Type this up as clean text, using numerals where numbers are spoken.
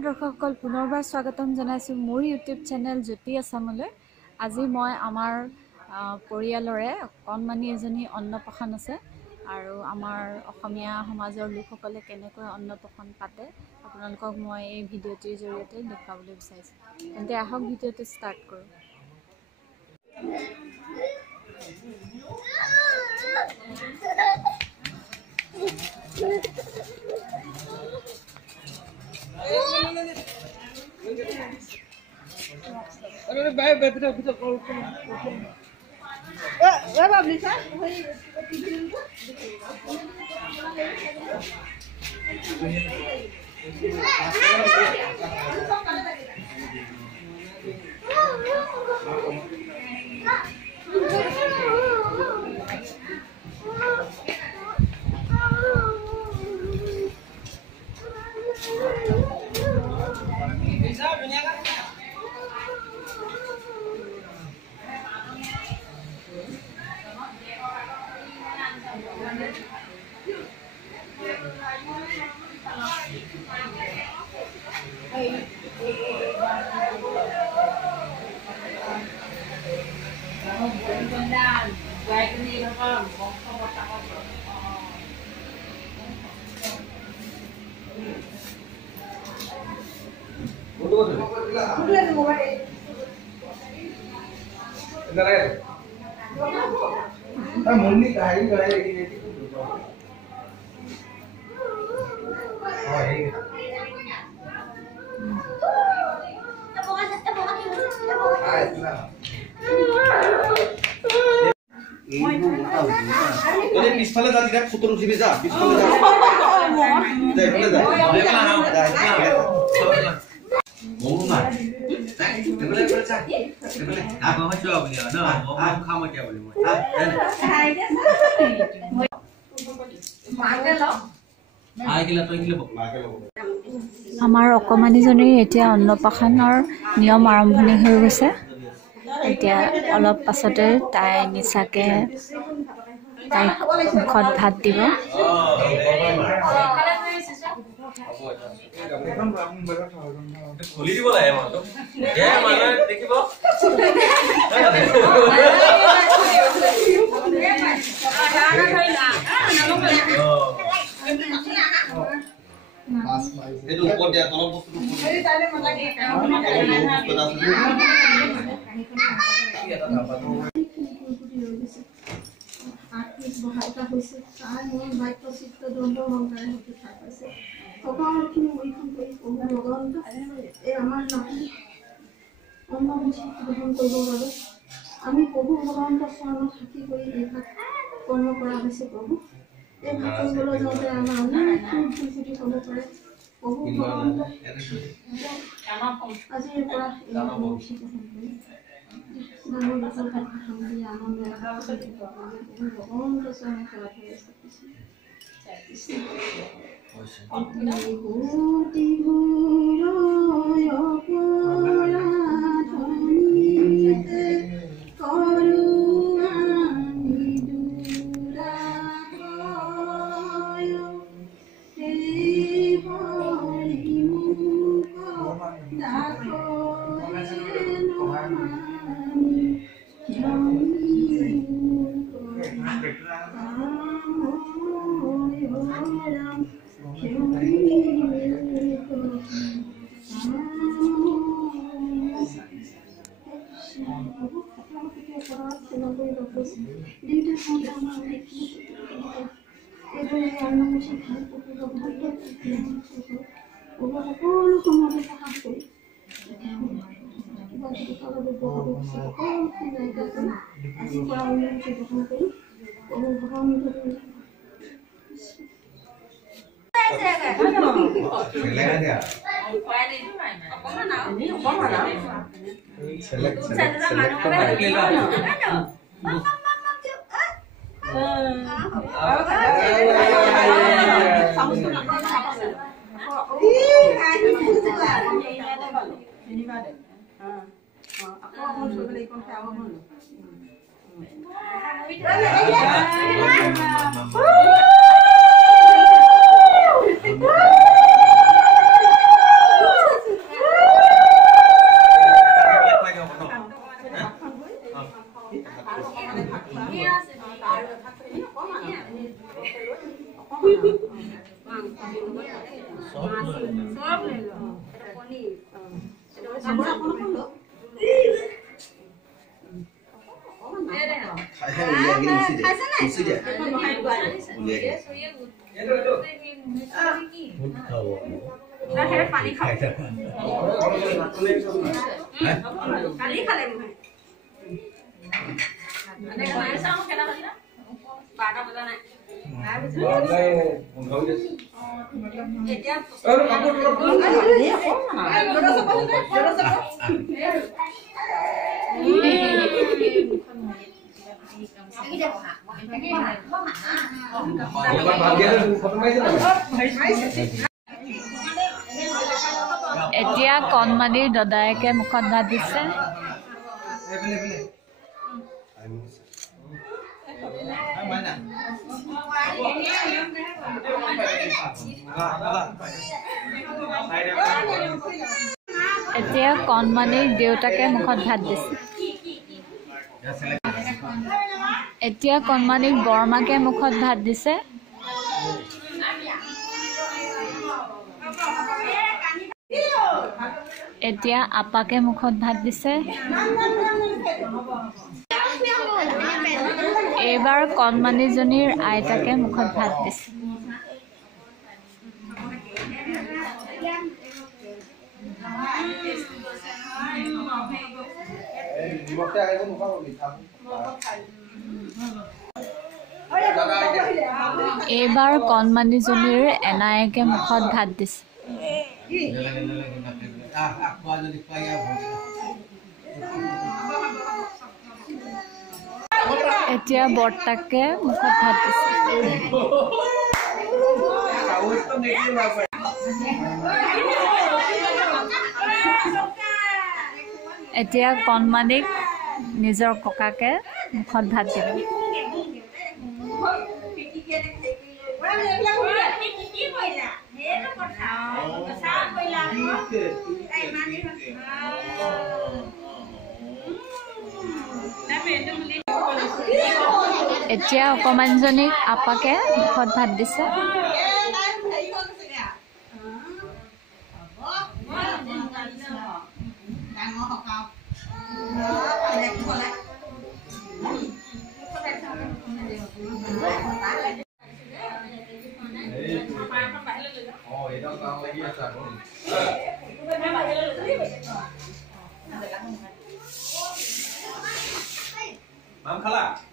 নমস্কাৰ দৰ্শকসকল, পুনৰবাৰ স্বাগতম জনাইছোঁ মোৰ ইউটিউব চেনেল জ্যোতি আছামলৈ। আজি মই আমাৰ পৰিয়ালৰে কণমানি এজনী অন্নপ্ৰাশন আছে আৰু আমাৰ অসমীয়া সমাজৰ লোকসকলে কেনেকৈ অন্নপ্ৰাশন পাতে আপোনালোকক মই এই ভিডিঅ'টিৰ জৰিয়তে দেখুৱাবলৈ বিচাৰিছোঁ। তেন্তে আহক ভিডিঅ'টো ষ্টাৰ্ট কৰোঁ। अरे भाई बेटा बेटा कॉल ए बाबली सा मुन्नी कहाई गए पिछफाले जा दिखा सुतरू जी जा पिछफाले जा इफाले जा मोमा बेले जा बेले आगो म जो बोलियो न म खाम के बोलियो म मागे लो आइकिला तो इकिला मागे लो আমাৰ অকমানিজনীৰ এতিয়া অন্নপ্ৰাশনৰ নিয়ম আৰম্ভণি হৈ গৈছে। এতিয়া অলপ পাছতে তাই নিচাকে তাইক মুখত ভাত দিব। খুলি দিব লাগে মাটো এ মানে দেখিব এটো উপর দিয়া তলব বস্তু উপর এই তাইলে মজা কি এটা ধাপা তো আর্টিস্ট বহাইতা হইছে তাই মই ভাই প্রসিদ্ধ দণ্ড মঙ্গল হতে থাকছে ভগৱানখিনি মইখন কৰি বহু ভগৱন্ত এই আমাৰ নাতি অন্নভোজি গ্ৰহণ কৰিব বাবে আমি বহু ভগৱন্ত চৰণত থাকি কৰি এই ভাত কৰ্ম কৰা হৈছে। প্ৰভু এই ভাত কৰিবলৈ যাওঁতে আমাৰ অনেক ফুটি হ'ব পাৰে। বহু ভগৱন্ত আজিৰ পৰা এই অন্নভোজি গ্ৰহণ কৰি ডাঙৰ ডাঙৰ ভাত খাম বুলি আনন্দ ভগৱন্ত চৰণত সেৱা কৰি থাকিছে। কোটি ভূৰয় পৰাধনীতে কৰোৱানি দুৰাকয় হে হৰি মুখ ডাকৰে নমানি এতিয়া কণমানিৰ দদায়েকে মুখত ভাত দিছে। এতিয়া কণমানিৰ দেউতাকে মুখত ভাত দিছে। এতিয়া কণমানিক বৰমাকে মুখত ভাত দিছে। এতিয়া আপাকে মুখত ভাত দিছে। এইবাৰ কণমানিজনীৰ আইতাকে মুখত ভাত দিছে। এইবাৰ কণমানিজনীৰ এনায়েকে মুখত ভাত দিছে। এতিয়া বৰ্তাকে মুখত ভাত দিছে। এতিয়া কণমানিক নিজৰ ককাকে মুখত ভাত দিব। এতিয়া অকমানজনীক আপাকে মুখত ভাত দিছে। Mam khala